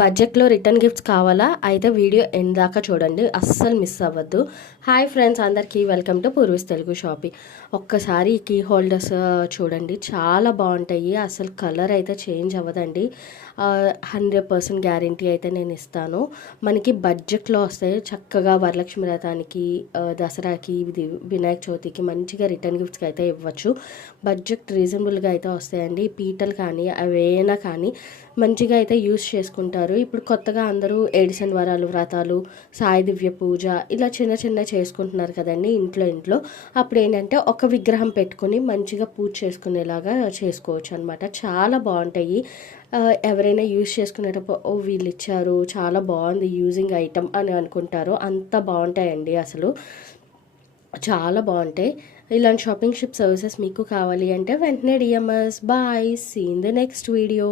బడ్జెట్లో return gifts కావాలా? అయితే వీడియో ఎండ్ దాకా చూడండి, అస్సలు మిస్ అవ్వద్దు. హాయ్ ఫ్రెండ్స్, అందరికీ వెల్కమ్ టు పూర్వీస్ తెలుగు షాపింగ్. ఒక్కసారి ఈ కీ హోల్డర్స్ చూడండి, చాలా బాగుంటాయి. అసలు కలర్ అయితే చేంజ్ అవ్వదండి. 100% గ్యారంటీ అయితే నేను ఇస్తాను. మనకి బడ్జెట్లో వస్తాయి. చక్కగా వరలక్ష్మి వ్రతానికి, దసరాకి, వినాయక చవితికి మంచిగా రిటర్న్ గిఫ్ట్స్కి అయితే ఇవ్వచ్చు. బడ్జెట్ రీజనబుల్గా అయితే వస్తాయండి. పీటలు కానీ అవేనా కానీ మంచిగా అయితే యూస్ చేసుకుంటారు. ఇప్పుడు కొత్తగా అందరూ ఏడు శనివారాలు వ్రతాలు, సాయి దివ్య పూజ ఇలా చిన్న చిన్న చేసుకుంటున్నారు కదండి ఇంట్లో. అప్పుడు ఏంటంటే ఒక విగ్రహం పెట్టుకుని మంచిగా పూజ చేసుకునేలాగా చేసుకోవచ్చు అనమాట. చాలా బాగుంటాయి. ఎవరైనా యూజ్ చేసుకునేటప్పుడు ఓ వీళ్ళు ఇచ్చారు, చాలా బాగుంది యూజింగ్ ఐటమ్ అని అనుకుంటారు. అంత బాగుంటాయండి అసలు, చాలా బాగుంటాయి. ఇలాంటి షాపింగ్ షిప్ సర్వీసెస్ మీకు కావాలి అంటే వెంటనే DMs. Bye, see in the next video.